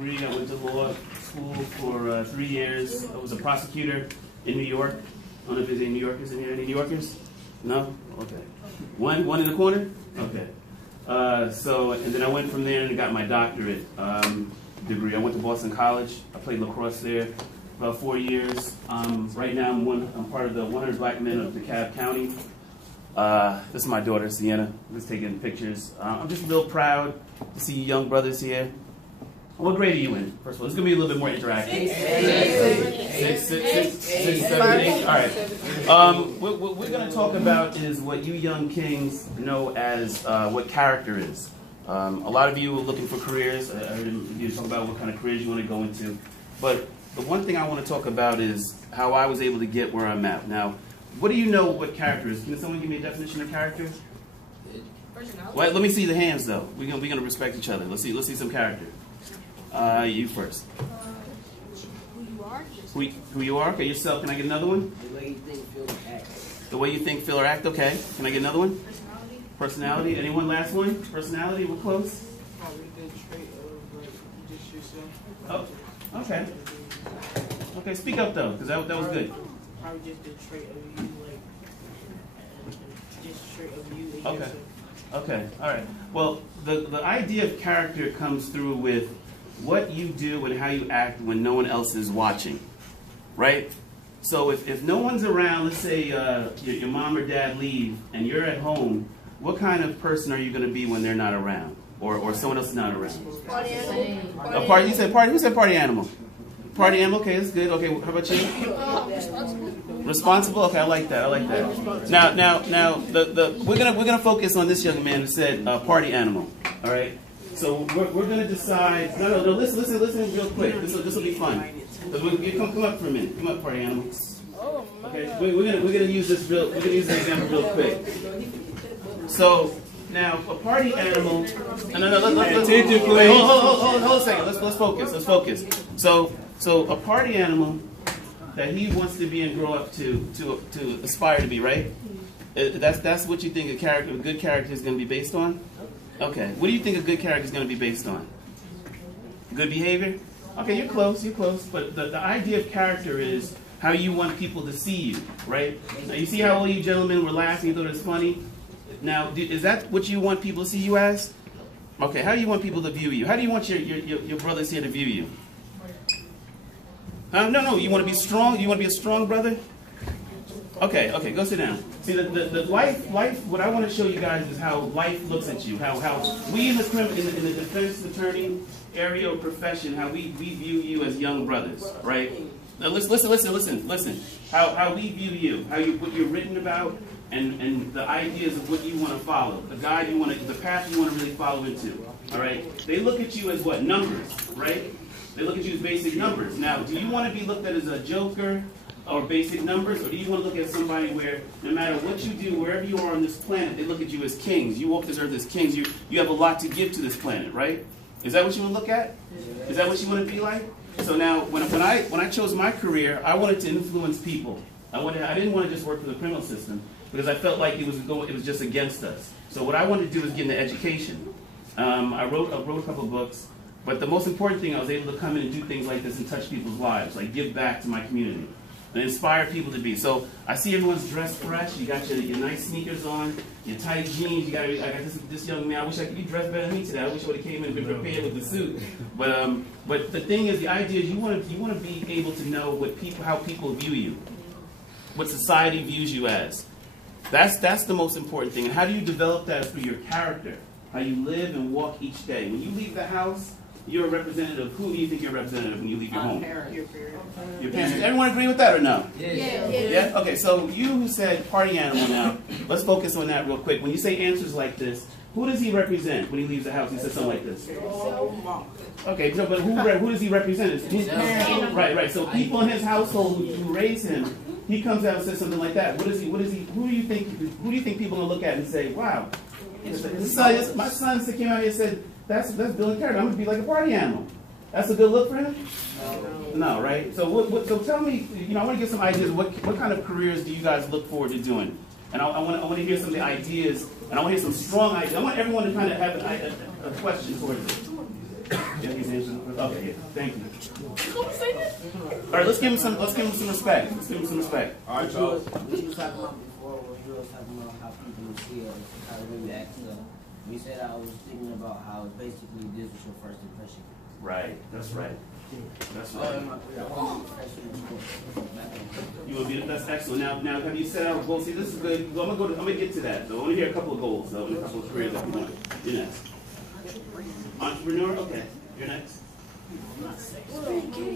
I went to law school for 3 years. I was a prosecutor in New York. I don't know if there's any New Yorkers in here. Any New Yorkers? No? Okay. One in the corner? Okay. And then I went from there and got my doctorate degree. I went to Boston College. I played lacrosse there about 4 years. Right now I'm part of the 100 Black Men of DeKalb County. This is my daughter, Sienna. I'm just taking pictures. I'm just real proud to see you young brothers here. What grade are you in? First of all, it's going to be a little bit more interactive. Six, 7, 8. All right. What we're going to talk about is what you young kings know as what character is. A lot of you are looking for careers. I heard you talk about what kind of careers you want to go into. But the one thing I want to talk about is how I was able to get where I'm at. Now, what do you know what character is? Can someone give me a definition of character? Well, let me see the hands, though. We're gonna respect each other. Let's see some character. You first. Who you are? Who you are? Okay, yourself. Can I get another one? The way you think, feel, or act. The way you think, feel, or act. Okay. Can I get another one? Personality. Personality. Anyone? Last one? Personality. We're close. Probably the trait of just yourself. Oh. Okay. Okay. Speak up though, because that was good. Probably just the trait of you, just trait of you. And Okay. yourself. Okay. All right. Well, the idea of character comes through with what you do and how you act when no one else is watching, right? So if no one's around, let's say your mom or dad leave and you're at home, what kind of person are you going to be when they're not around or someone else is not around? Party animal. A party? You said party? Who said party animal? Party animal? Okay, that's good. Okay, how about you? Responsible. Responsible? Okay, I like that. I like that. Now, we're gonna focus on this young man who said party animal. All right. So we're gonna decide. No. Listen real quick. This will be fun. Come up for a minute. Come up, party animal. Okay. We're gonna use this example real quick. So now a party animal. No. Hold a second. Let's focus. Let's focus. So a party animal that he wants to be and grow up to aspire to be, right? That's what you think a good character is going to be based on? Okay. What do you think a good character is going to be based on? Good behavior? Okay, you're close. But the idea of character is how you want people to see you, right? Now, you see how all you gentlemen were laughing, you thought it was funny? Now, is that what you want people to see you as? Okay, how do you want people to view you? How do you want your brothers here to view you? No, you want to be strong? You want to be a strong brother? Okay, go sit down. See, the life, what I want to show you guys is how life looks at you, how we in the defense attorney area or profession, how we view you as young brothers, right? Now listen. How we view you, what you're written about, and the ideas of what you want to follow, the path you want to really follow into, all right? They look at you as what? Numbers, right? They look at you as basic numbers. Now, do you want to be looked at as a joker or basic numbers, or do you want to look at somebody where no matter what you do, wherever you are on this planet, they look at you as kings? You walk this earth as kings. You have a lot to give to this planet, right? Is that what you want to look at? Is that what you want to be like? So now, when I chose my career, I wanted to influence people. I didn't want to just work for the criminal system because I felt like it was just against us. So what I wanted to do was get into education. I wrote a couple of books. But the most important thing, I was able to come in and do things like this and touch people's lives, like give back to my community and inspire people to be. So I see everyone's dressed fresh. You got your nice sneakers on, your tight jeans. I got this young man. I wish I could be dressed better than me today. I wish I would have came in and been prepared with the suit. But the thing is, the idea is you want to be able to know how people view you, what society views you as. That's the most important thing. And how do you develop that through your character? How you live and walk each day. When you leave the house, you're a representative. Who do you think you're a representative when you leave your home? Your Your parents. Everyone agree with that or no? Yeah. Yeah? Okay, so you who said party animal now, let's focus on that real quick. When you say answers like this, who does he represent when he leaves the house? He says something like this. Okay, so, but who does he represent? His parents. Right. So people in his household who raised him, he comes out and says something like that. Who do you think people will look at and say, wow, my son came out here and said, that's building character. I'm going to be like a party animal. That's a good look for him? No, right? So so tell me, I want to get some ideas. What kind of careers do you guys look forward to doing? And I want to hear some of the ideas, and I want to hear some strong ideas. I want everyone to kind of have a question towards it. Yeah, he's answering. Okay, yeah. Thank you. All right, let's give him some respect. Let's give him some respect. All right, Charles. We was talking about before when you was talking about how people would see us, how we act up. We said I was thinking about how basically this was your first impression. Right. That's right. That's right. You will be. That's excellent. Now, have you set out goals? See, this is good. I'm gonna get to that. So I want to hear a couple of goals, though, and a couple of careers that we want. You're next. Entrepreneur. Okay. You're next.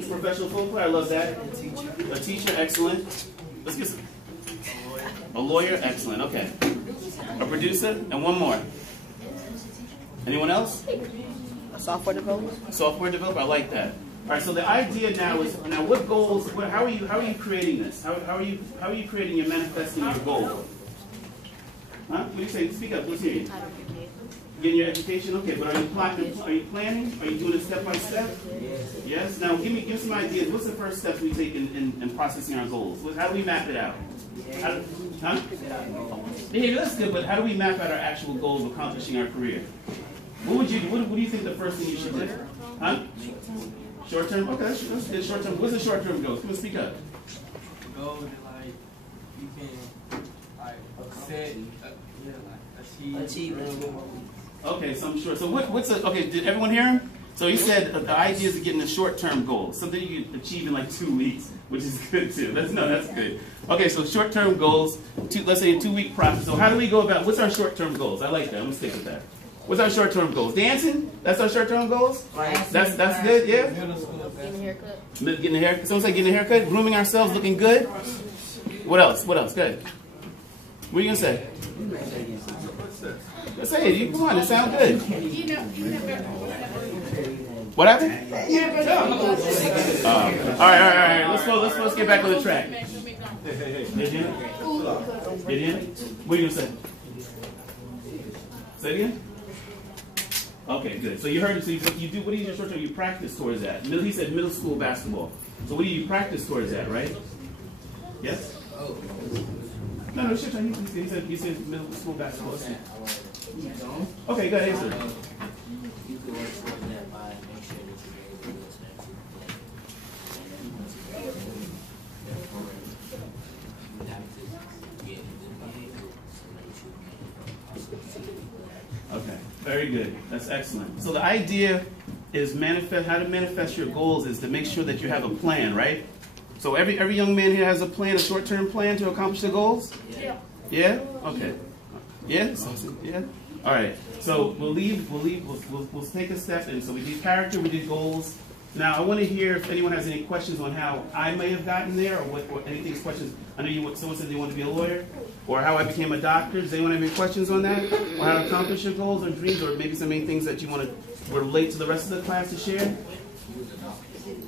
Professional football player. I love that. A teacher. Excellent. Let's get some. A lawyer. Excellent. Okay. A producer, and one more. Anyone else? A software developer. Software developer. I like that. All right. So the idea now is what goals? How are you creating this? How are you creating your manifesting your goal? Huh? What do you say? Speak up. Let's hear you. Getting your education. Okay. But are you planning? Are you doing it step by step? Yes. Now give some ideas. What's the first steps we take in processing our goals? How do we map it out? Huh? Yeah, that's good. But how do we map out our actual goals of accomplishing our career? What would you do? What do you think the first thing you should do? Huh? Short term? Okay, that's good. Short term. What's the short term goals? Come on, speak up. Goals that like you can like set, achieve. Okay, so I'm sure. So what's a, okay? Did everyone hear him? So he said the idea is getting a short term goal, something you can achieve in like 2 weeks, which is good too. That's good. Okay, so short term goals. Let's say a 2-week process. So how do we go about? What's our short term goals? I like that. I'm gonna stick with that. What's our short-term goals? Dancing? That's our short-term goals? That's good, yeah? Getting a haircut. Getting a haircut. Someone say getting a haircut? Grooming ourselves, looking good? What else? What else? Good. What are you going to say? Let's say it. Come on, it sounds good. What happened? All right. Let's get back on the track. Did you? What are you going to say? Say it again? Okay, good. So you heard it. So you do. What is your short term? You practice towards that. He said middle school basketball. So what do you practice towards that, right? Yes. No, it's your turn. He said middle school basketball. Okay, go ahead. Answer. You can work towards that by making sure that you're able to Okay, very good. That's excellent. So the idea is how to manifest your goals is to make sure that you have a plan, right? So every young man here has a plan, a short-term plan to accomplish the goals? Yeah. Yeah? Okay. Yeah? Yeah? All right. So we'll take a step in. So we did character, we did goals. Now I want to hear if anyone has any questions on how I may have gotten there, or anything questions. I know someone said they want to be a lawyer, or how I became a doctor. Does anyone have any questions on that? Or how to accomplish your goals or dreams, or maybe some main things that you want to relate to the rest of the class to share?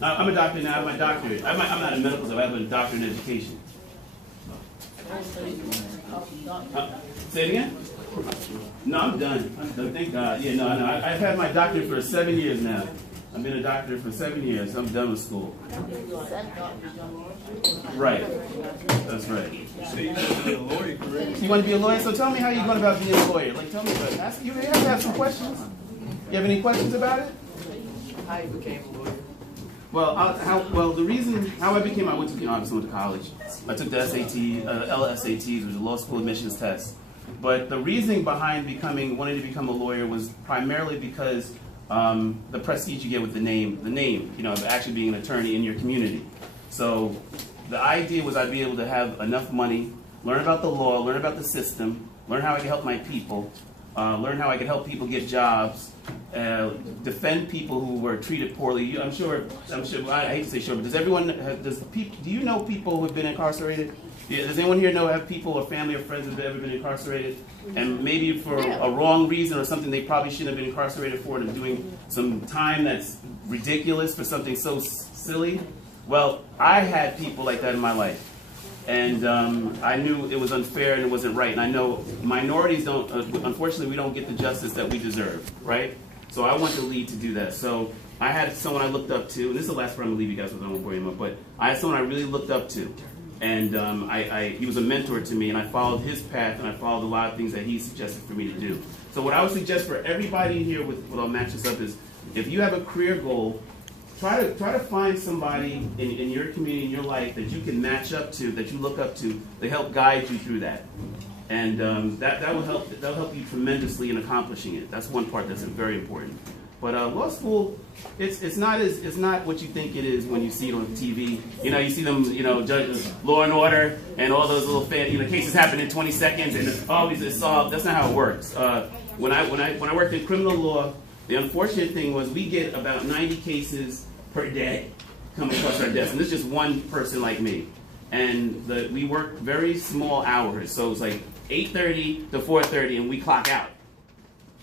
I'm a doctor now. I have my doctorate. I'm not in medical, though. I have a doctorate in education. Say it again? No, I'm done. Thank God. Yeah, no. I've had my doctorate for 7 years now. I've been a doctor for 7 years. I'm done with school. Right. That's right. So you want to be a lawyer, correct? You want to be a lawyer? So tell me how you're going about being a lawyer. Like, tell me about it. You have to have some questions. You have any questions about it? How you became a lawyer? Well, the reason how I became, I went to college. I took the SAT, LSATs, which is a law school admissions test. But the reasoning behind wanting to become a lawyer was primarily because the prestige you get with the name, of actually being an attorney in your community. So the idea was I'd be able to have enough money, learn about the law, learn about the system, learn how I could help my people, learn how I could help people get jobs, defend people who were treated poorly. I'm sure. I hate to say sure, but do you know people who have been incarcerated? Yeah, does anyone here have people or family or friends who have ever been incarcerated? And maybe for a wrong reason or something they probably shouldn't have been incarcerated for, and doing some time that's ridiculous for something so silly? Well, I had people like that in my life. And I knew it was unfair and it wasn't right. And I know minorities don't, unfortunately, we don't get the justice that we deserve, right? So I want the lead to do that. So I had someone I looked up to, and this is the last part I'm going to leave you guys with, I won't bore you up, but I had someone I really looked up to. And he was a mentor to me, and I followed his path, and I followed a lot of things that he suggested for me to do. So what I would suggest for everybody in here, what I'll match this up is, if you have a career goal, try to find somebody in your community, in your life, that you can match up to, that you look up to help guide you through that. And that will help. That'll help you tremendously in accomplishing it. That's one part that's very important. But law school, it's not what you think it is when you see it on TV. You know, you see them, you know, judges, Law and Order, and all those little cases happen in 20 seconds, and always it's solved. That's not how it works. When I worked in criminal law, the unfortunate thing was we get about 90 cases per day come across our desk, and this is just one person like me. And we work very small hours, so it's like 8:30 to 4:30, and we clock out.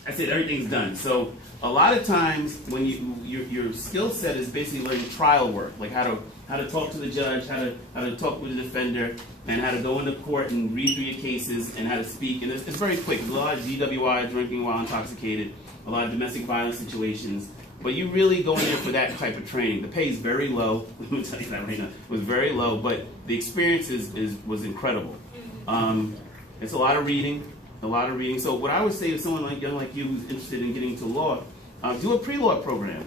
That's it. Everything's done. So a lot of times, when your skill set is basically learning trial work, like how to talk to the judge, how to talk with the defender, and how to go into court and read through your cases, and how to speak. And it's very quick. There's a lot of DWI, drinking while intoxicated, a lot of domestic violence situations. But you really go in there for that type of training. The pay is very low. Let me tell you that right now. It was very low, but the experience was incredible. It's a lot of reading, So what I would say to someone young like you who's interested in getting into law, do a pre-law program.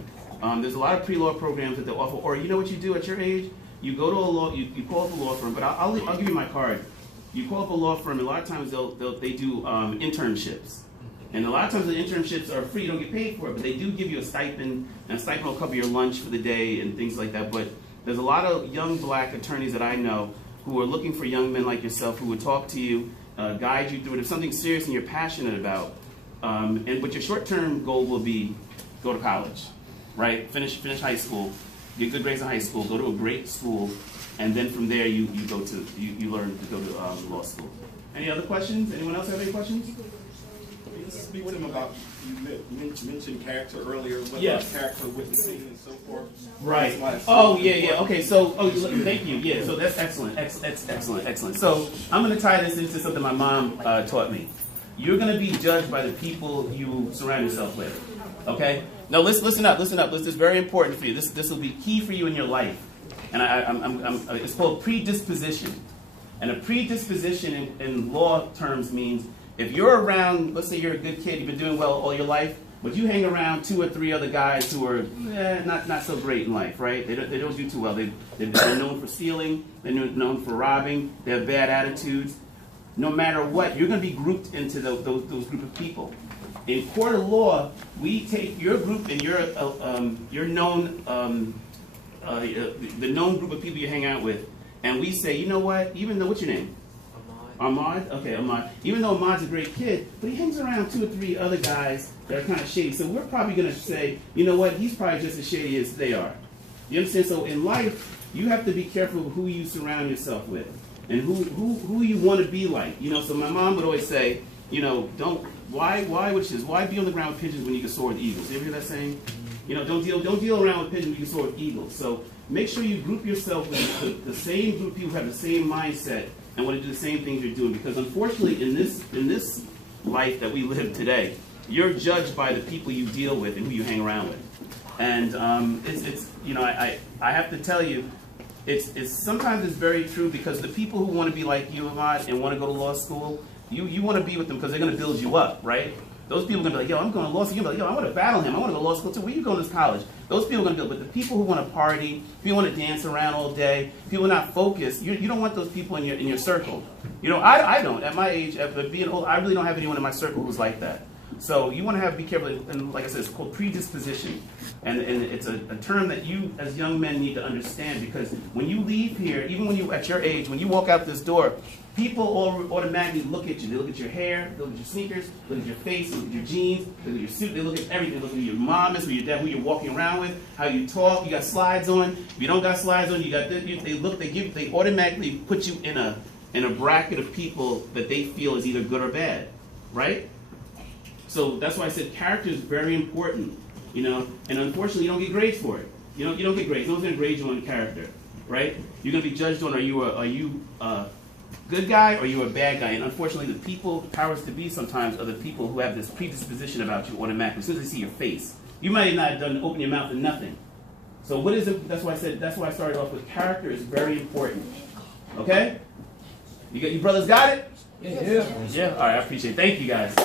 There's a lot of pre-law programs that they offer. Or you know what you do at your age? You go to a law, you call up a law firm. But I'll give you my card. You call up a law firm, and a lot of times they do internships. And a lot of times the internships are free, you don't get paid for it, but they do give you a stipend, and a stipend will cover your lunch for the day and things like that. But there's a lot of young black attorneys that I know who are looking for young men like yourself who would talk to you, guide you through it. If something serious and you're passionate about, but your short-term goal will be go to college, right? Finish high school, get good grades in high school, go to a great school, and then from there you learn to go to law school. Any other questions? Anyone else have any questions? Speak to them about, you mentioned character earlier, what Yes. about character witnessing and so forth. Right. Oh, yeah. Okay, so, thank you. Yeah, so that's excellent. Excellent. So I'm going to tie this into something my mom taught me. You're going to be judged by the people you surround yourself with. Okay? Now, listen up. This is very important for you. This will be key for you in your life. And it's called predisposition. And a predisposition in law terms means if you're around, let's say you're a good kid, you've been doing well all your life, but you hang around 2 or 3 other guys who are not so great in life, right? They don't do too well. They're known for stealing. They're known for robbing. They have bad attitudes. No matter what, you're going to be grouped into those group of people. In court of law, we take your group and your known, the known group of people you hang out with, and we say, you know what? Even though, what's your name? Ahmad? Okay, Ahmad. Even though Ahmad's a great kid, but he hangs around 2 or 3 other guys that are kind of shady. So we're probably going to say, you know what, he's probably just as shady as they are. You understand? So in life, you have to be careful of who you surround yourself with and who you want to be like. You know, so my mom would always say, you know, why be on the ground with pigeons when you can soar with eagles? You ever hear that saying? You know, don't deal around with pigeons when you can soar with eagles. So make sure you group yourself with the same group of people who have the same mindset and want to do the same things you're doing, because unfortunately in this life that we live today, you're judged by the people you deal with and who you hang around with. And it's you know, I have to tell you, it's sometimes it's very true, because the people who want to be like you, Ahmad, and want to go to law school, you want to be with them because they're going to build you up, right? Those people are going to be like, yo, I'm going to law school. You're going to be like, yo, I want to battle him. I want to go to law school too. Where you going to this college? Those people are going to be, but the people who want to party, people want to dance around all day, people are not focused, you don't want those people in your circle. You know, I don't. At my age, after being old, I really don't have anyone in my circle who's like that. So you want to be careful, and like I said, it's called predisposition. And it's a term that you, as young men, need to understand, because when you leave here, even when you, at your age, when you walk out this door, people automatically look at you. They look at your hair, they look at your sneakers, look at your face, look at your jeans, look at your suit, they look at everything. They look at who your mom is, who your dad, who you're walking around with, how you talk, you got slides on. If you don't got slides on, you got this. They automatically put you in a bracket of people that they feel is either good or bad, right? So that's why I said character is very important, you know, and unfortunately you don't get grades for it. You don't get grades. No one's going to grade you on character, right? You're going to be judged on, are you a good guy or are you a bad guy? And unfortunately the people, powers to be sometimes, are the people who have this predisposition about you automatically. As soon as they see your face, you might not have done open your mouth and nothing. So what is it? That's why I started off with character is very important. Okay? You brothers got it? Yeah. Yeah? All right, I appreciate it. Thank you guys.